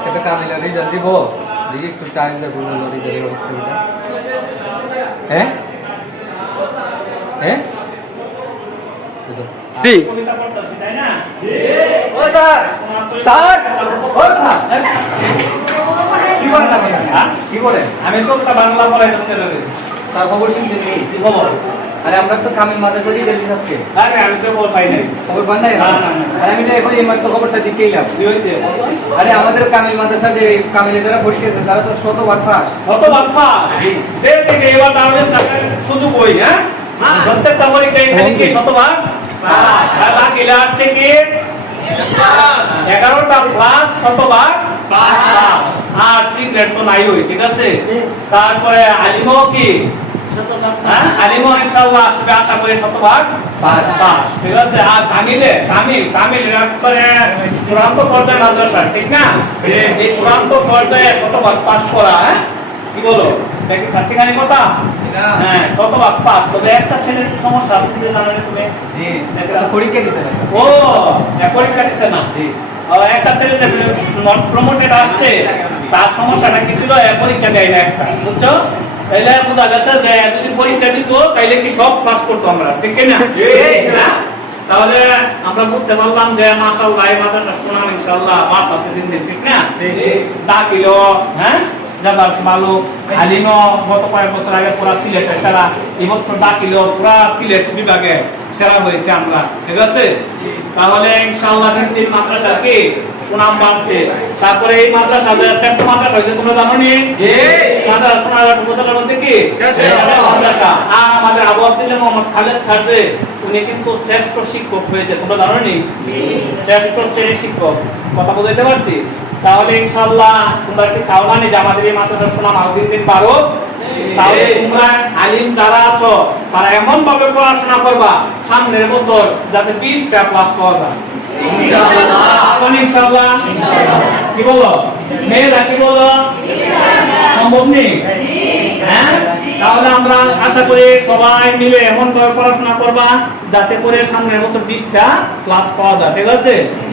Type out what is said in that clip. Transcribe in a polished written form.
আজকে তো কামিলা রেজাল্ট দিব, দেখি একটু চার্জ দেবো রেজাল্টের অবস্থা কি। হ্যাঁ হ্যাঁ ও স্যার স্যার ও স্যার কি করেন? আমি তো বাংলা পড়াইতেছি স্যার খবর শুনছেন কি খবর? আরে আমরা তো কামিল মাদ্রাসা দিয়ে দিচ্ছি আজকে। আরে আমি তো খবর পাই নাই। খবর পান নাই? আরে আমি তো এখন এই মাত্র খবরটা দিকে এলাম। কি হয়েছে? আরে আমাদের কামিল মাদ্রাসা যে কামিলে যারা ভর্তি হয়েছে তারা তো 100% পাস। 100% পাস? দেখে এবার তাহলে সুযোগ হই। হ্যাঁ, প্রত্যেকটা পরীক্ষায় এখানে কি 100% পাস? সারা কিলা আসছে কি 11টা ক্লাস 100% পাস। আর সিক্রেট তো নাই হই, ঠিক আছে? তারপরে আলিমও কি 100% হ্যাঁ, আলিমও ইনশাআল্লাহ আসবে, আশা করি 100% পাস পাস, ঠিক আছে? আর কামিল একবারে চূড়ান্ত পর্যায়ে মাদ্রাসা, ঠিক না? এই চূড়ান্ত পর্যায়ে 100% পাস করা, হ্যাঁ কি বলো? দেখি ছাত্রীখানি কথা হ্যাঁ 100% পাস। তবে একটা ছেলের সমস্যা আছে, তুমি জানো না? তুমি জি পরীক্ষা দিছেন? ও পরীক্ষা দিছে না? জি। একটা ছেলে যে নট প্রমোটেড আসছে, তার সমস্যাটা কি ছিল? পরীক্ষা দেয় না একটা, বুঝছো? তাইলে বোঝা গেছে যে যদি পরীক্ষা দিত তাইলে কি সব পাস করতো আমরা, ঠিক না? তাহলে আমরা বুঝতে পারলাম যে মাশাআল্লাহ এই মাদ্রাসা সুনাম ইনশাআল্লাহ বাড়তেছে দিন দিন, ঠিক না? দাখিল হ্যাঁ রেজাল্ট ভালো, আলিমও গত কয়েক বছর আগে পুরা সিলেটে সেরা, এই বছর দাখিল পুরা সিলেট বিভাগে সেরা হয়েছে আমরা, ঠিক আছে? তাহলে ইনশাআল্লাহ দিন দিন মাদ্রাসা কি সুনাম বাড়ছে। তারপরে এই মাদ্রাসা শ্রেষ্ঠ মাদ্রাসা হয়েছে, তোমরা জানো নি? মাদ্রাসা সোনারহাট উপজেলার মধ্যে কি মাদ্রাসা। আর আমাদের আবু আব্দুল্লাহ মোহাম্মদ খালেদ স্যার যে উনি কিন্তু শ্রেষ্ঠ শিক্ষক হয়েছে, তোমরা জানো নি? শ্রেষ্ঠ শ্রেণী শিক্ষক, কথা বলতে পারছি? তাহলে ইনশাআল্লাহ তোমরা কি চাও না যে আমাদের এই মাদ্রাসা সুনাম আরো দিন দিন বাড়ো? তাহলে তোমরা আলিম যারা আছো তারা এমন ভাবে পড়াশোনা করবা সামনের বছর যাতে 20টা ক্লাস পাওয়া যায় ইনশাআল্লাহ। কি বলো মেয়েরা, কি বলো? সম্ভব নেই? হ্যাঁ, তাহলে আমরা আশা করি সবাই মিলে এমন ভাবে পড়াশোনা করবা যাতে করে সামনের বছর 20টা ক্লাস পাওয়া যায়, ঠিক আছে?